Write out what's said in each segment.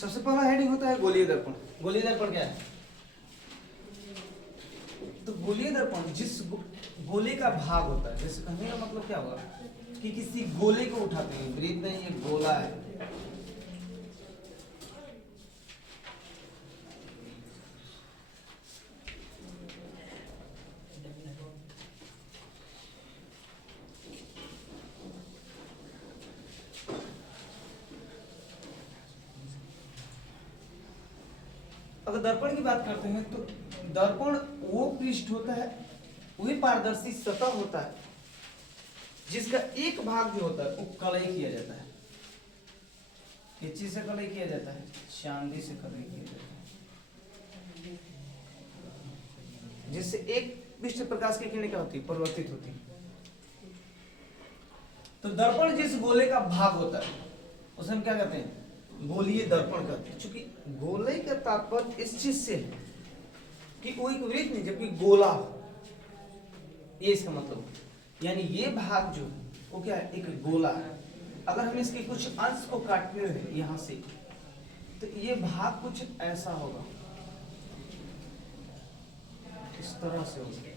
सबसे पहला हेडिंग होता है गोलीय दर्पण। गोलीय दर्पण क्या है? तो गोलीय दर्पण जिस गोले का भाग होता है, जैसे कहने का मतलब क्या होगा कि किसी गोले को उठाते हैं, ब्रीथ नहीं, ये गोला है, अगर दर्पण की बात करते हैं तो दर्पण वो पृष्ठ होता है, वही पारदर्शी सतह होता है जिसका एक भाग जो होता है वो कलई किया जाता है। किस चीज से कलई किया जाता है? चांदी से कलई किया जाता है, जिससे एक पृष्ठ प्रकाश की किरणें क्या होती है? परिवर्तित होती है। तो दर्पण जिस गोले का भाग होता है उसे हम क्या कहते हैं? गोलीय दर्पण कहते हैं। चूंकि गोले का तात्पर्य इस चीज से है कि कोई वृत्त नहीं जबकि गोला हो, ये इसका मतलब है। यानी ये भाग जो है वो क्या है? एक गोला है। अगर हम इसके कुछ अंश को काटते हैं यहां से, तो ये भाग कुछ ऐसा होगा, इस तरह से होगा।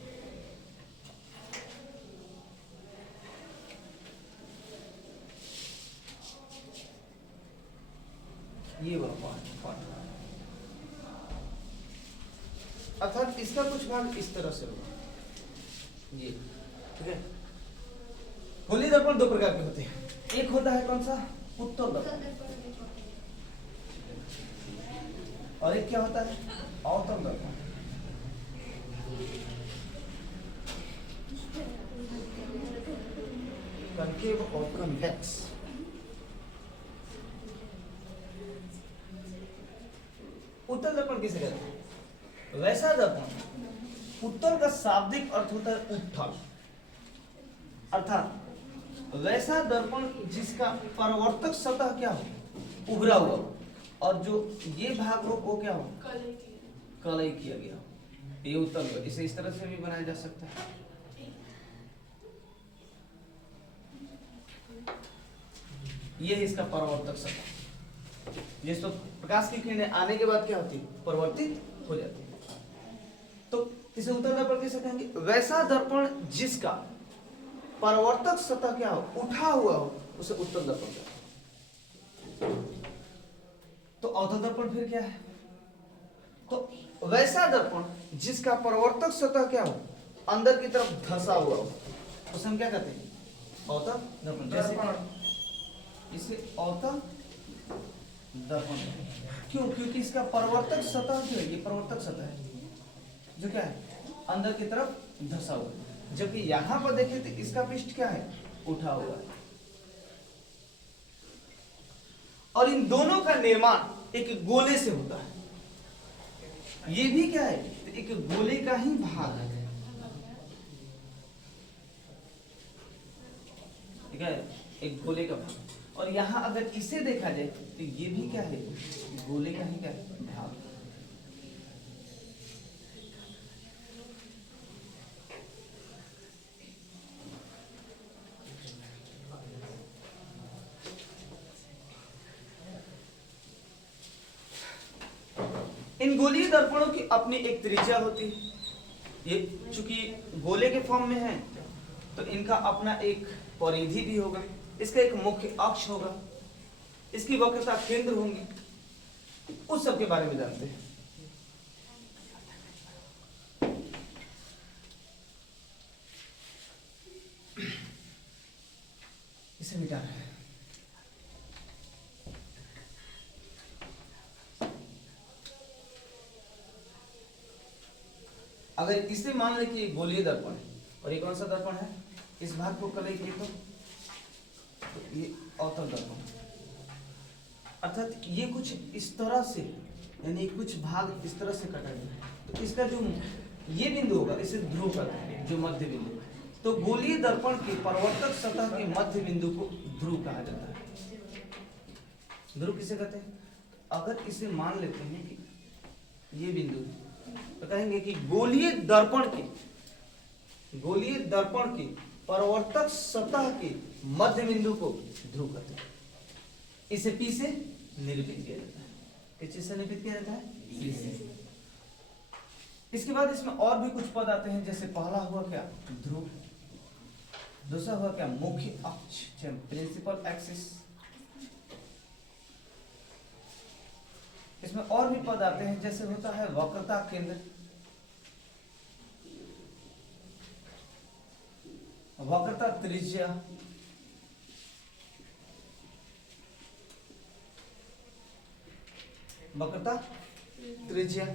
ये वाला पार्ट अर्थात इसका कुछ भाग इस तरह से होगा ये, ठीक है। गोलीय दर्पण दो प्रकार के होते हैं। एक होता है कौन सा? उत्तल दर्पण, और एक क्या होता है? अवतल दर्पण। कनकेव और कन्वेक्स। उत्तल दर्पण किसे कहते हैं? वैसा दर्पण, उत्तल का शाब्दिक अर्थ होता है उठल, अर्थात वैसा दर्पण जिसका परावर्तक सतह क्या हो? उभरा हुआ हो, और जो ये भाग हो वो क्या हो? कलई किया गया हो। ये उत्तल हो। इसे इस तरह से भी बनाया जा सकता है। ये है इसका परावर्तक सतह, जिस तो प्रकाश की किरणें आने के बाद क्या होती है? परिवर्तित हो जाती है। तो इसे उत्तल दर्पण कैसे कहेंगे? वैसा दर्पण जिसका परावर्तक सतह क्या हो? उठा हुआ हो, उसे उत्तल दर्पण कहते हैं। तो अवतल दर्पण फिर क्या है? तो वैसा दर्पण जिसका परावर्तक सतह क्या हो? अंदर की तरफ धंसा हुआ हो, उसे हम क्या कहते हैं? अवतल दर्पण। जैसे इसे अवतल दर्पण। क्यों? क्योंकि इसका परावर्तक सतह जो है, ये परावर्तक सतह है जो क्या है? अंदर की तरफ धंसा हुआ है। जबकि यहां पर देखिए तो इसका पृष्ठ क्या है? उठा हुआ है। और इन दोनों का निर्माण एक गोले से होता है। ये भी क्या है? तो एक गोले का ही भाग है, ठीक है, एक गोले का भाग। और यहां अगर इसे देखा जाए तो ये भी क्या है? गोले का ही क्या है? भाग। इन गोलीय दर्पणों की अपनी एक त्रिज्या होती है। ये चूंकि गोले के फॉर्म में है तो इनका अपना एक परिधि भी होगा, इसका एक मुख्य अक्ष होगा, इसकी वक्रता केंद्र होंगी, उस सब के बारे में जानते हैं। इसे मिटाना है। अगर इसे मान ले कि गोलीय दर्पण है और ये कौन सा दर्पण है? इस भाग को कलई किए तो ये अवतल दर्पण, अर्थात ये कुछ इस तरह से, यानी कुछ भाग इस तरह से कटा गया, तो इसका जो ये बिंदु होगा इसे ध्रुव कहते हैं, जो मध्य बिंदु। तो गोलीय दर्पण के परावर्तक सतह के मध्य बिंदु को ध्रुव कहा जाता है। ध्रुव किसे कहते हैं? अगर इसे मान लेते हैं कि ये बिंदु, तो कहेंगे कि गोलीय दर्पण के परावर्तक सतह के मध्य बिंदु को ध्रुव कहते हैं। इसे P से निरूपित किया जाता है। किस चीज से निरूपित किया जाता है? सी से। इसके बाद इसमें और भी कुछ पद आते हैं, जैसे पहला हुआ क्या? ध्रुव। दूसरा हुआ क्या? मुख्य अक्ष, प्रिंसिपल एक्सिस। इसमें और भी पद आते हैं, जैसे होता है वक्रता केंद्र, वक्रता त्रिज्या, वक्रता त्रिज्या।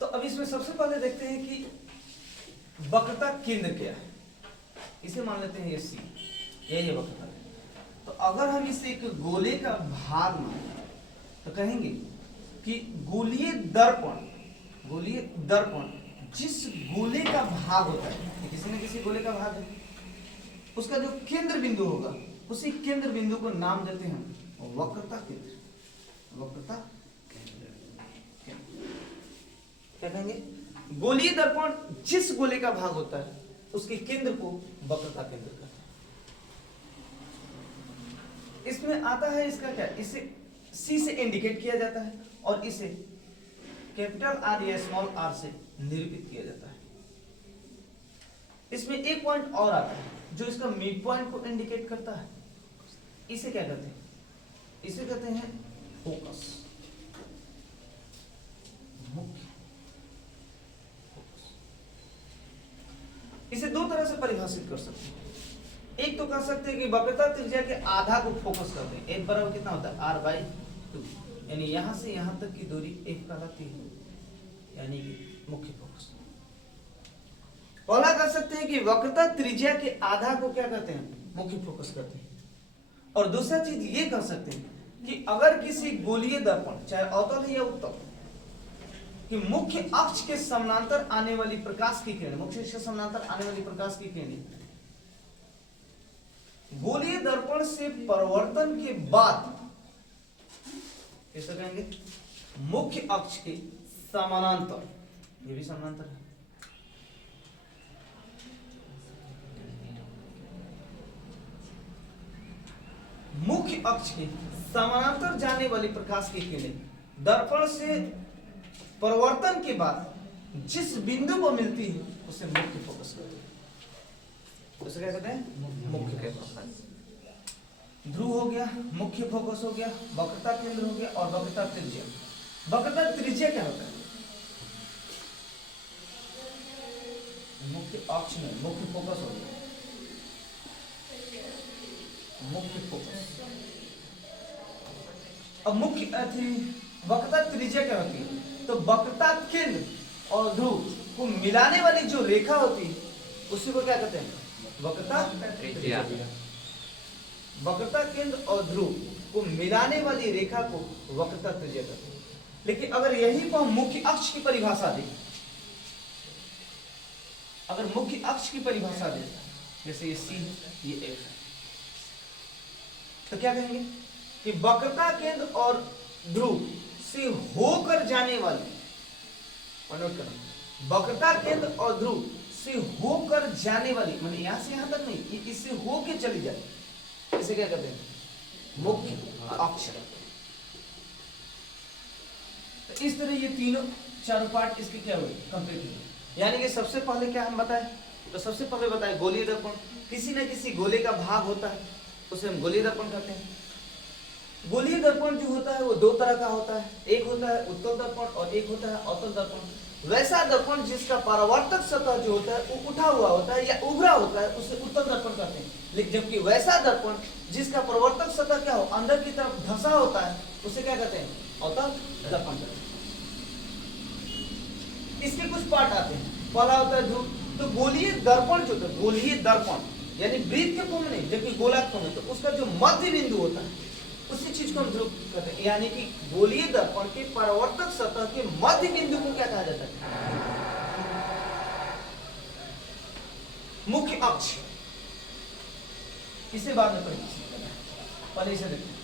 तो अब इसमें सबसे पहले देखते हैं कि वक्रता केंद्र क्या है। इसे मान लेते हैं ये सी, ये वक्रता। तो अगर हम इसे एक गोले का भाग माने तो कहेंगे कि गोलीय दर्पण जिस गोले का भाग होता है, किसी न किसी गोले का भाग है, उसका जो केंद्र बिंदु होगा, उसी केंद्र बिंदु को नाम देते हैं हम वक्रता केंद्र। वक्रता केंद्र क्या कहेंगे? गोलीय दर्पण जिस गोले का भाग होता है, उसके केंद्र को वक्रता केंद्र कहते हैं। इसमें आता है इसका क्या? इसे सी से इंडिकेट किया जाता है और इसे कैपिटल आर या स्मॉल आर से निरूपित किया जाता है। इसमें एक पॉइंट और आता है जो इसका मिड पॉइंट को इंडिकेट करता है। इसे क्या कहते हैं? इसे कहते हैं फोकस, मुख्य फोकस। इसे दो तरह से परिभाषित कर सकते हैं। एक तो कह सकते हैं कि वक्रता त्रिज्या के आधा को फोकस करते हैं। एक बराबर कितना होता है? r/2, यानी यहां से यहां तक की दूरी एक कहलाती है, यानी कि मुख्य फोकस। पहला कह सकते हैं कि वक्रता त्रिज्या के आधा को क्या कहते हैं? मुख्य फोकस करते हैं। और दूसरा चीज ये कह सकते हैं कि अगर किसी गोलीय दर्पण, चाहे अवतल है या उत्तल, कि मुख्य अक्ष के समानांतर आने वाली प्रकाश की किरण, मुख्य अक्ष के समानांतर आने वाली प्रकाश की किरण गोलीय दर्पण से परिवर्तन के बाद कैसे कहेंगे? मुख्य अक्ष के समानांतर, ये भी समानांतर है, मुख्य अक्ष के समानांतर जाने वाली प्रकाश की किरण दर्पण से परिवर्तन के बाद जिस बिंदु को मिलती है उसे मुख्य फोकस कहते हैं। उसे क्या कहते हैं? मुख्य फोकस। ध्रुव हो गया, मुख्य फोकस हो गया, वक्रता केंद्र हो गया और वक्रता त्रिज्या। वक्रता त्रिज्या क्या होता है? मुख्य अक्ष में मुख्य फोकस हो गया, मुख्य फोकस। अब वक्रता त्रिज्या क्या होती है? तो वक्रता केंद्र और ध्रुव को मिलाने वाली जो रेखा होती है उसी को क्या कहते हैं? वक्रता त्रिज्या। वक्रता केंद्र और ध्रुव को मिलाने वाली रेखा को वक्रता त्रिज्या कहते हैं। लेकिन अगर यही पर मुख्य अक्ष की परिभाषा दें, अगर मुख्य अक्ष की परिभाषा दें, जैसे ये सी है, ये एफ है, तो क्या कहेंगे कि वक्रता केंद्र और ध्रुव से होकर जाने वाली, वक्रता केंद्र और ध्रुव से होकर जाने वाली, माने यहां से यहां तक नहीं, ये इससे होके चली जाए, इसे क्या कहते हैं? मुख्य अक्ष। तो इस तरह ये तीनों चारों पार्ट इसके क्या हुए? कंप्लीट हुए। यानी कि सबसे पहले क्या हम बताएं? तो सबसे पहले बताएं गोलीय दर्पण, किसी न किसी गोले का भाग होता है, उसे हम गोलीय दर्पण कहते हैं। गोलीय दर्पण जो होता है वो दो तरह का होता है, एक होता है उत्तल दर्पण और एक होता है अवतल दर्पण। वैसा दर्पण जिसका परावर्तक सतह जो होता है वो उठा हुआ होता है या उभरा होता है, उसे उत्तल दर्पण कहते हैं। लेकिन जबकि वैसा दर्पण जिसका परावर्तक सतह क्या हो, अंदर की तरफ धंसा होता है, उसे क्या कहते हैं? अवतल दर्पण कहते हैं। इसके कुछ पार्ट आते हैं। पहला होता है ध्रुव। तो गोलीय दर्पण जो होता है, गोलीय दर्पण यानी वृत्त के फॉर्म में, जबकि गोलाकार फॉर्म में, तो उसका जो मध्य बिंदु होता है उसी चीज को हम ध्रुव कहते हैं। यानी कि गोलीय दर्पण के परावर्तक सतह के मध्य बिंदु को क्या कहा जाता है? मुख्य अक्ष। इसे बाद में पढ़ेंगे, पहले इसे देखते हैं।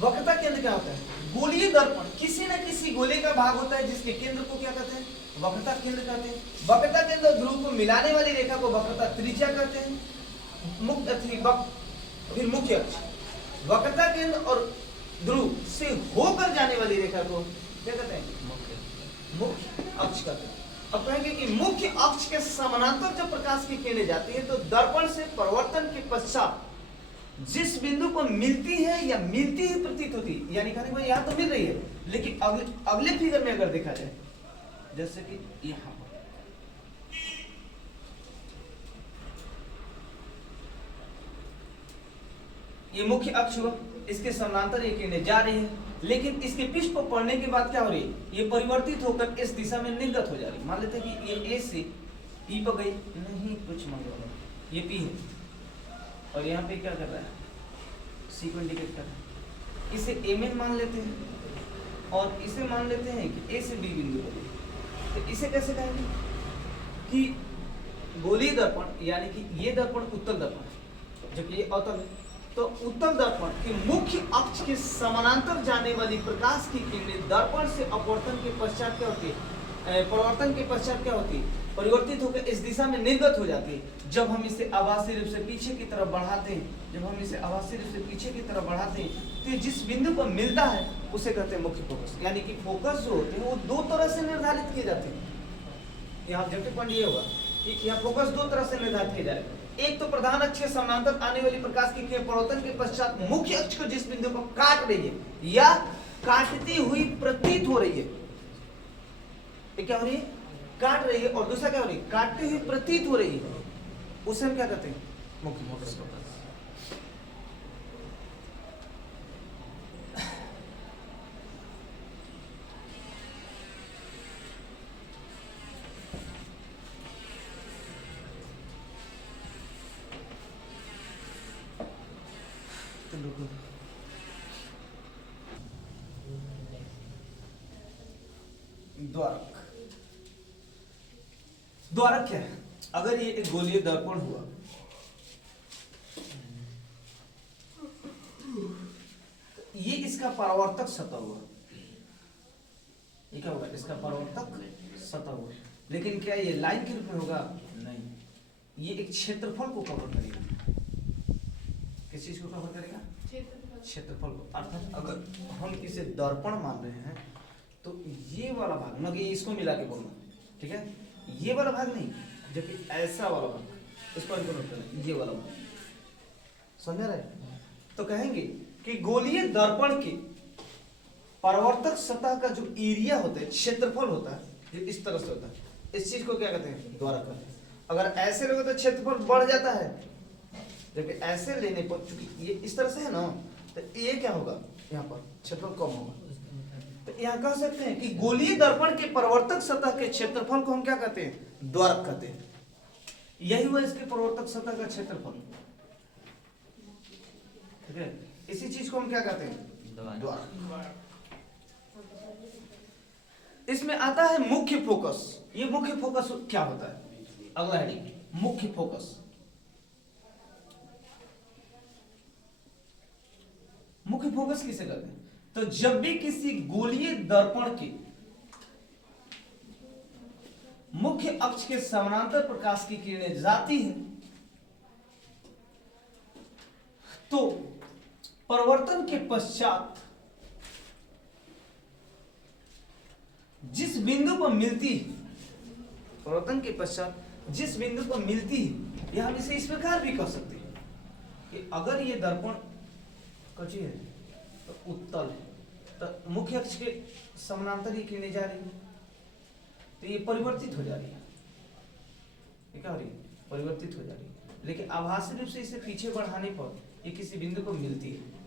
वक्रता केंद्र क्या होता है? गोलीय दर्पण किसी न किसी गोले का भाग होता है जिसके केंद्र को क्या कहते हैं? वक्रता केंद्र कहते हैं। वक्रता केंद्र और ध्रुव को मिलाने वाली रेखा को वक्रता त्रिज्या कहते हैं। फिर मुख्य अक्ष। वक्रता केंद्र और ध्रुव से होकर जाने वाली रेखा को क्या कहते हैं? मुख्य अक्ष कहते हैं। अब कहेंगे कि मुख्य अक्ष के समानांतर जब प्रकाश की किरणें जाती है तो दर्पण से परावर्तन के पश्चात जिस बिंदु को मिलती है या मिलती ही प्रतीत होती, यानी कहने को यहाँ तो मिल रही है, लेकिन अगले फिगर में अगर देखा जाए, जैसे कि यहाँ पर ये मुख्य अक्ष हुआ, इसके समानांतर ये किरणें जा रही है, लेकिन इसके पृष्ठ पर पड़ने के बाद क्या हो रही है? ये परिवर्तित होकर इस दिशा में निर्गत हो जा रही है। मान लेते हैं कि ये ए से ई पर गई, नहीं कुछ मान लो ये पी है और यहाँ पे क्या कर रहा है? सी को इंडिकेट कर रहा है। इसे ए में मान लेते हैं और इसे मान लेते हैं कि ए से बी बिंदु पर। तो इसे कैसे कहेंगे कि गोलीय दर्पण, यानी कि ये दर्पण उत्तल दर्पण जबकि ये अवतल है, तो उत्तल दर्पण के मुख्य अक्ष के समानांतर जाने वाली प्रकाश की किरणें दर्पण से अपवर्तन के पश्चात क्या होती है? परावर्तन के पश्चात क्या होती है? परिवर्तित होकर इस दिशा में निर्गत हो जाती है। जब हम इसे आभासी रूप से पीछे की तरफ बढ़ाते हैं, जब हम इसे आभासी रूप से पीछे की तरफ बढ़ाते हैं तो जिस बिंदु पर मिलता है उसे कहते हैं मुख्य फोकस। यानी कि फोकस जो होते हैं वो दो तरह से निर्धारित किए जाते हैं। यहाँ ऑब्जेक्टिव पॉइंट ये होगा कि यहाँ फोकस दो तरह से निर्धारित किया जाएगा। एक तो प्रधान अक्ष के समानांतर आने वाली प्रकाश की किरण परावर्तन के पश्चात मुख्य अक्ष को जिस बिंदु पर काट रही है या काटती हुई प्रतीत हो रही है, ये क्या हो रही है? काट रही है। और दूसरा क्या हो रही है? काटती हुई प्रतीत हो रही है, उसे हम क्या कहते हैं? मुख्य फोकस। द्वारक, द्वारक क्या है? अगर ये एक गोलीय दर्पण हुआ, ये इसका परावर्तक सतह हुआ, ये क्या होगा? इसका परावर्तक सतह हुआ। लेकिन क्या ये लाइन के रूप में होगा? नहीं, ये एक क्षेत्रफल को कवर करेगा। किस चीज को कवर करेगा? क्षेत्रफल को। अर्थात अगर हम इसे दर्पण मान रहे हैं तो ये वाला भाग, न कि इसको मिला के बोलना, ठीक है? ये वाला भाग नहीं, जबकि ऐसा वाला भाग, इसको ये वाला भाग, समझ रहे? तो कहेंगे कि गोलीय दर्पण के परावर्तक सतह का जो एरिया होता है, क्षेत्रफल होता है, जो इस तरह से होता है, इस चीज को क्या कहते हैं? द्वारक कहते हैं। अगर ऐसे लोगे तो क्षेत्रफल बढ़ जाता है, जबकि ऐसे लेने पर चूंकि ये इस तरह से है ना, तो ये क्या होगा? यहाँ पर क्षेत्रफल कम होगा। तो यहाँ कह सकते हैं कि गोलीय दर्पण के परावर्तक सतह के क्षेत्रफल को हम क्या कहते हैं? द्वारक कहते हैं। यही हुआ इसके परावर्तक सतह का क्षेत्रफल, ठीक है? इसी चीज को हम क्या कहते हैं? द्वारक। इसमें आता है मुख्य फोकस। ये मुख्य फोकस क्या होता है? अगला हेडिंग, मुख्य फोकस। मुख्य फोकस किसे कहते हैं? तो जब भी किसी गोलीय दर्पण के मुख्य अक्ष के समानांतर प्रकाश की किरणें जाती हैं तो परावर्तन के पश्चात जिस बिंदु पर मिलती है, परावर्तन के पश्चात जिस बिंदु पर मिलती है, या हम इसे इस प्रकार भी कह सकते हैं कि अगर ये दर्पण कच्ची है तो उत्तल है, तो मुख्य अक्ष के समानांतर ही किरणें जा रही है, तो ये परिवर्तित हो जा रही है। ये क्या हो रही है? परिवर्तित हो जा रही है। लेकिन आभासी रूप से इसे पीछे बढ़ाने पर ये किसी बिंदु पर मिलती है,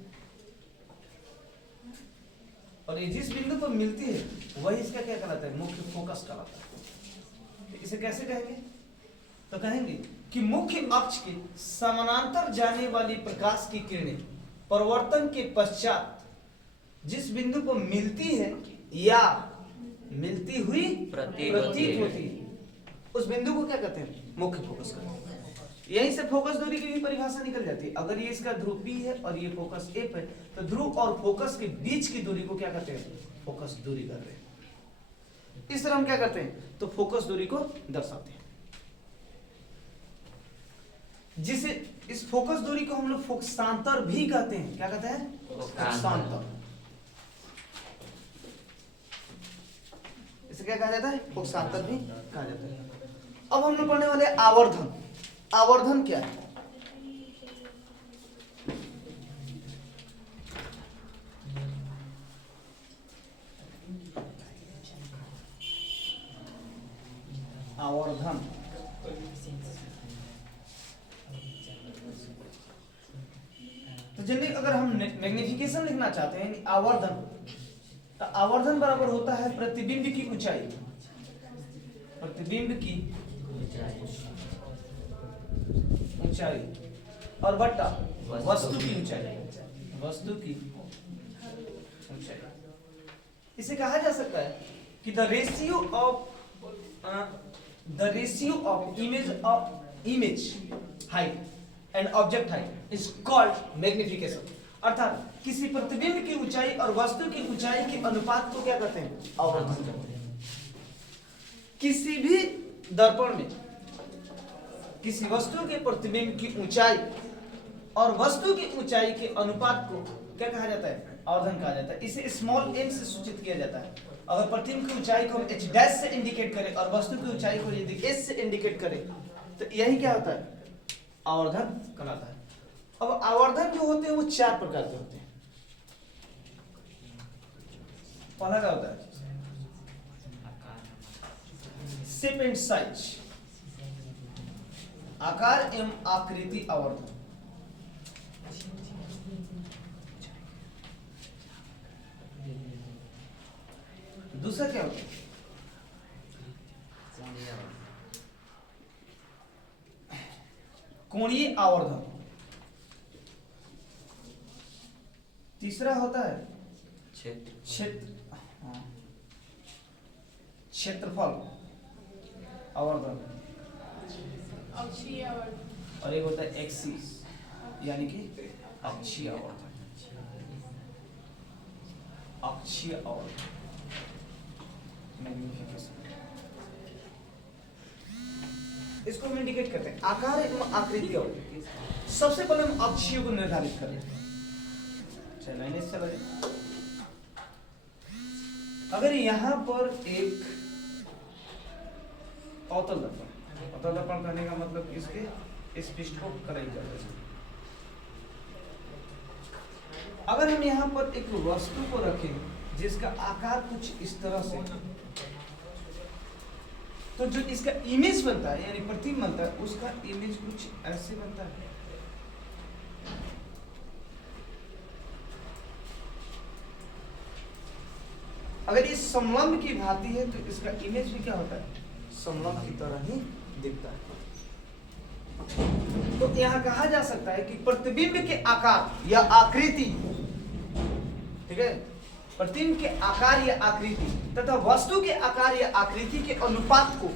और ये जिस बिंदु पर मिलती है वही इसका क्या कहलाता है? मुख्य फोकस कहलाता है। इसे कैसे कहेंगे? तो कहेंगे कि मुख्य अक्ष के समानांतर जाने वाली प्रकाश की किरणें परिवर्तन के पश्चात जिस बिंदु पर मिलती है या मिलती हुई प्रतीत होती है, उस बिंदु को क्या कहते हैं? मुख्य फोकस कहते हैं। यहीं से फोकस दूरी की भी परिभाषा निकल जाती है। अगर ये इसका ध्रुव P है और ये फोकस F है, तो ध्रुव और फोकस के बीच की दूरी को क्या कहते हैं? फोकस दूरी कर रहे हैं। इस तरह हम क्या करते हैं? तो फोकस दूरी को दर्शाते हैं। जिसे इस फोकस दूरी को हम लोग फोकसांतर भी कहते हैं। क्या कहते हैं? फोकसांतर। इसे क्या कहा जाता है? फोकसांतर भी कहा जाता है। अब हम लोग पढ़ने वाले आवर्धन। आवर्धन क्या है? आवर्धन तो जनरली अगर हम मैग्निफिकेशन लिखना चाहते हैं यानी आवर्धन, तो आवर्धन बराबर होता है प्रतिबिंब की ऊंचाई, प्रतिबिंब की ऊंचाई और बट्टा वस्तु की ऊंचाई, वस्तु की ऊंचाई। इसे कहा जा सकता है कि the ratio of image height and object height is called magnification। अर्थात किसी प्रतिबिंब की ऊंचाई और वस्तु की ऊंचाई के अनुपात को क्या कहते हैं? आवर्धन कहते हैं। किसी भी दर्पण में किसी वस्तु के प्रतिबिंब की ऊंचाई और वस्तु की ऊंचाई के अनुपात को क्या कहा जाता है? आवर्धन कहा जाता है। इसे स्मॉल m से सूचित किया जाता है। अगर प्रतिबिंब की ऊंचाई को हम h डैश से इंडिकेट करें और वस्तु की ऊंचाई को यदि s से इंडिकेट करें तो यही क्या होता है? आवर्धन कहलाता है। अब आवर्धन जो होते हैं वो चार प्रकार के होते हैं। पहला क्या होता है? शेप एंड साइज, आकार एवं आकृति आवर्धन। दूसरा क्या होता है? कोणीय आवर्धन। तीसरा होता है क्षेत्रफल आवर्धन और एक होता है एक्सिस यानी कि अक्षीय आवर्धन। अक्षीय आवर्धन इसको हम इंडिकेट करते हैं आकार एवं आकृति आवर्धन। सबसे पहले हम अक्षीय को निर्धारित करें। चलो अगर यहां पर एक अवतल दर्पण कहने का मतलब इसके इस पृष्ठ को कलाई करते हैं। अगर हम यहाँ पर एक वस्तु को रखें जिसका आकार कुछ इस तरह से, तो जो इसका इमेज बनता है यानी प्रतिबिंब बनता है उसका इमेज कुछ ऐसे बनता है। अगर ये समलंब की भांति है तो इसका इमेज भी क्या होता है? समलंब की तरह ही दिखता है। तो यहां कहा जा सकता है कि प्रतिबिंब के आकार या आकृति, ठीक है, प्रतिबिंब के आकार या आकृति तथा वस्तु के आकार या आकृति के अनुपात को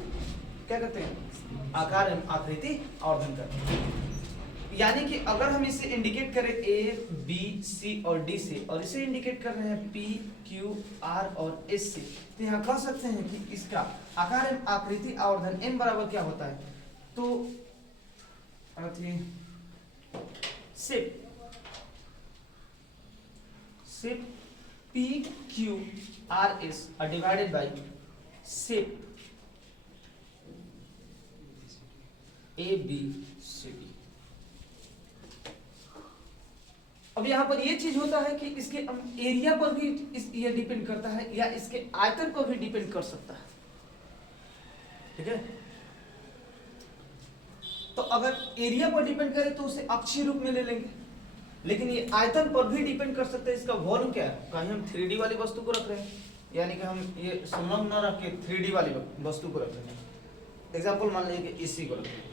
क्या कहते हैं? आकार एवं आकृति आवर्धन करते हैं। यानी कि अगर हम इसे इंडिकेट करें A, B, C और D से और इसे इंडिकेट कर रहे हैं P, Q, R और S से, तो यहाँ कह सकते हैं कि इसका आकार एवं आकृति आवर्धन m बराबर क्या होता है? तो shape P, Q, R, S are divided by shape A, B, C, D। अब यहाँ पर ये चीज होता है कि इसके एरिया पर भी ये डिपेंड करता है या इसके आयतन पर भी डिपेंड कर सकता है, ठीक है। तो अगर एरिया पर डिपेंड करे तो उसे अक्षीय रूप में ले लेंगे, लेकिन ये आयतन पर भी डिपेंड कर सकते हैं। इसका वॉल्यूम क्या है? कहीं हम 3D वाली वस्तु को रख रहे हैं, यानी कि हम ये समलंब न रख के 3D वाली वस्तु को रख रहे हैं। एग्जाम्पल मान लीजिए कि इसी को रख रहे हैं,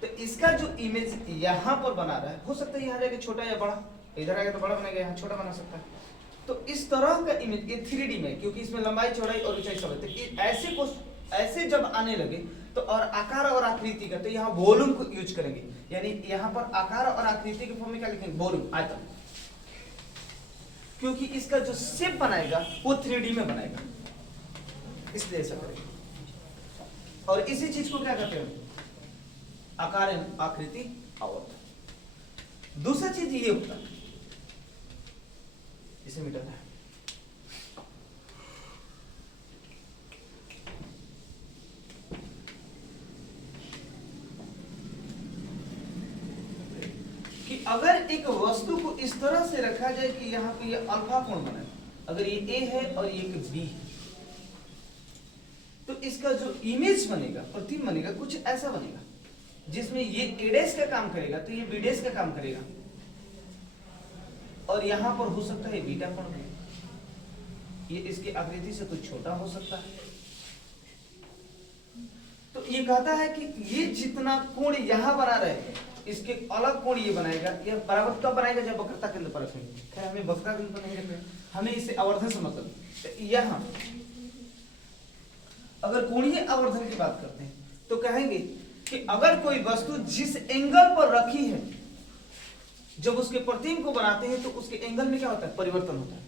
तो इसका जो इमेज यहाँ पर बना रहा है, हो सकता है यहाँ जाके छोटा या बड़ा, इधर आएगा तो बड़ा बनेगा, यहाँ छोटा बना सकता है। तो इस तरह का इमेज ये 3D में, क्योंकि इसमें लंबाई चौड़ाई और ऊंचाई सब है, तो ऐसे जब आने लगे तो और आकार और आकृति का, तो यहाँ वॉल्यूम को यूज करेंगे, यानी यहाँ पर आकार और आकृति के फॉर्म में क्या लिखेंगे? वॉल्यूम, आयतन, क्योंकि इसका जो शेप बनाएगा वो 3D में बनाएगा, इसलिए ऐसा करेंगे। और इसी चीज को क्या कहते हैं? आकार एवं आकृति आवर्धन। दूसरा चीज ये होता है, इसे मिटाना है, कि अगर एक वस्तु को इस तरह से रखा जाए कि यहाँ पे ये अल्फा कोण बने, अगर ये ए है और ये एक बी है, तो इसका जो इमेज बनेगा, प्रतिबिंब बनेगा, कुछ ऐसा बनेगा जिसमें ये ए डैश का काम करेगा तो ये बी डैश का काम करेगा, और यहां पर हो सकता है बीटा कोण बने, ये इसकी आकृति से कुछ छोटा हो सकता है। तो ये कहता है कि ये जितना कोण यहां बना रहे हैं, इसके अलग कोण ये बनाएगा, यह बराबर तब बनाएगा जब वक्रता केंद्र पर रखेंगे। खैर हमें वक्रता केंद्र पर नहीं रखना, हमें इसे आवर्धन से मतलब। तो यहां अगर कोणीय आवर्धन की बात करते हैं तो कहेंगे कि अगर कोई वस्तु जिस एंगल पर रखी है, जब उसके प्रतिबिंब को बनाते हैं तो उसके एंगल में क्या होता है, परिवर्तन होता है।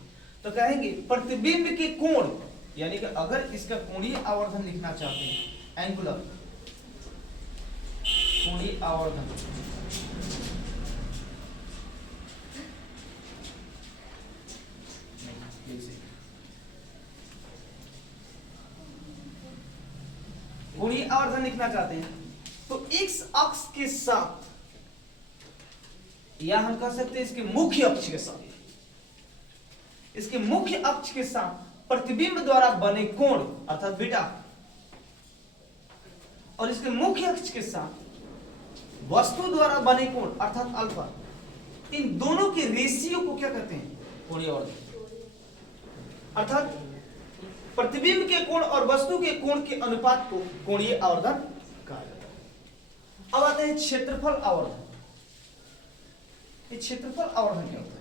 तो कहेंगे प्रतिबिंब के कोण, यानी कि अगर इसका कोणीय आवर्धन लिखना चाहते हैं, एंगुलर कोणीय आवर्धन, कोणीय आवर्धन लिखना चाहते हैं तो x अक्ष के साथ, या हम कह सकते हैं इसके मुख्य अक्ष के साथ, इसके मुख्य अक्ष के साथ प्रतिबिंब द्वारा बने कोण अर्थात बीटा, और इसके मुख्य अक्ष के साथ वस्तु द्वारा बने कोण अर्थात अल्फा, इन दोनों के रेशियो को क्या कहते हैं, कोणीय आवर्धन। अर्थात प्रतिबिंब के कोण और वस्तु के कोण के अनुपात को कोणीय आवर्धन कहा जाता है। अब आते हैं क्षेत्रफल आवर्धन। ये क्षेत्रफल आवर्धन क्या होता है?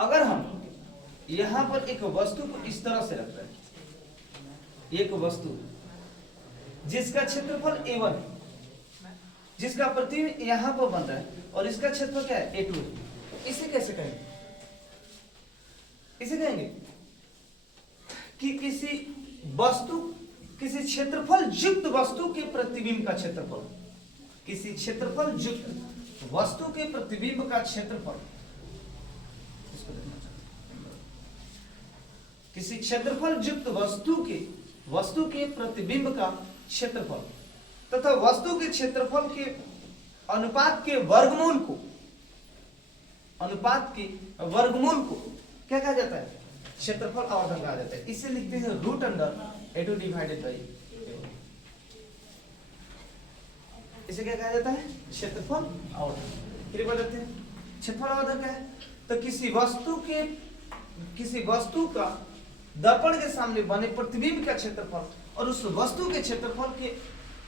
अगर हम यहां पर एक वस्तु को इस तरह से रखते हैं, एक वस्तु जिसका क्षेत्रफल a1 है, जिसका प्रतिबिंब यहां पर बन रहा है, और इसका क्षेत्रफल क्या है, a2 है, इसे कैसे कहेंगे? इसे कहेंगे कि किसी क्षेत्रफल युक्त वस्तु के प्रतिबिंब का क्षेत्रफल, किसी क्षेत्रफल युक्त वस्तु के प्रतिबिंब का क्षेत्रफल, किसी क्षेत्रफल युक्त वस्तु के प्रतिबिंब का क्षेत्रफल तथा वस्तु के क्षेत्रफल के अनुपात के वर्गमूल को, क्या कहा जाता है, क्षेत्रफल आवर्धन कहा जाता है। इसे लिखते हैं root under a2 divided by, इसे क्या कहा जाता है, क्षेत्रफल आवर्धन। फिर बताते हैं क्षेत्रफल आवर्धन क्या है, तो किसी वस्तु का दर्पण के सामने बने प्रतिबिंब का क्षेत्रफल और उस वस्तु के क्षेत्रफल के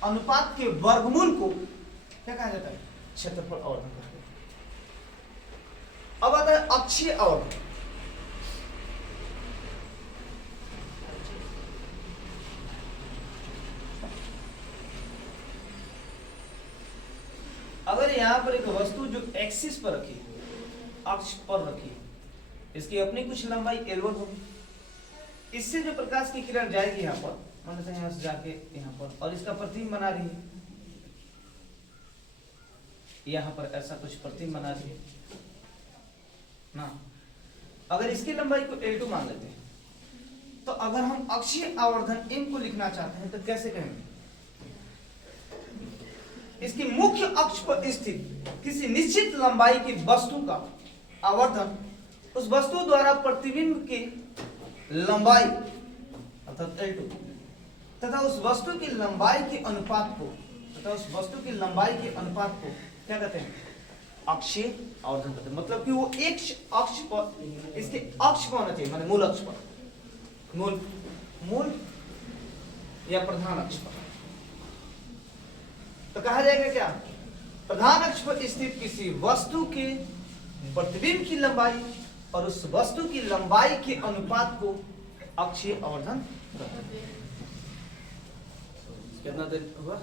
अनुपात के वर्गमूल को क्या कहा जाता है, क्षेत्रफल आवर्धन कहा जाता है। अब आता है अक्षीय आवर्धन। अगर यहां पर एक वस्तु जो एक्सिस पर रखी, अक्ष पर रखी, इसकी अपनी कुछ लंबाई L1 होगी, इससे जो प्रकाश की किरण जाएगी यहां पर, मान लेते हैं यहां से जाके यहां पर, और इसका प्रतिबिंब बना रही है, यहां पर ऐसा कुछ प्रतिबिंब बना रही है ना। अगर इसकी लंबाई को L2 मान लेते हैं, तो अगर हम अक्षीय आवर्धन M को लिखना चाहते हैं तो कैसे कहेंगे, इसकी मुख्य अक्ष पर स्थित किसी निश्चित लंबाई की वस्तु का आवर्धन उस वस्तु द्वारा प्रतिबिंब की लंबाई अर्थात L2 तथा उस वस्तु की लंबाई के अनुपात को क्या कहते हैं, अक्षीय आवर्धन कहते हैं। मतलब कि वो एक अक्ष पर, इसके अक्ष पर होना चाहिए, माने मूल अक्ष पर, मूल या प्रधान अक्ष पर। तो कहा जाएगा क्या, प्रधान अक्ष पर स्थित किसी वस्तु के प्रतिबिंब की लंबाई और उस वस्तु की लंबाई के अनुपात को अक्षीय आवर्धन कहते हैं। कितना देर हुआ?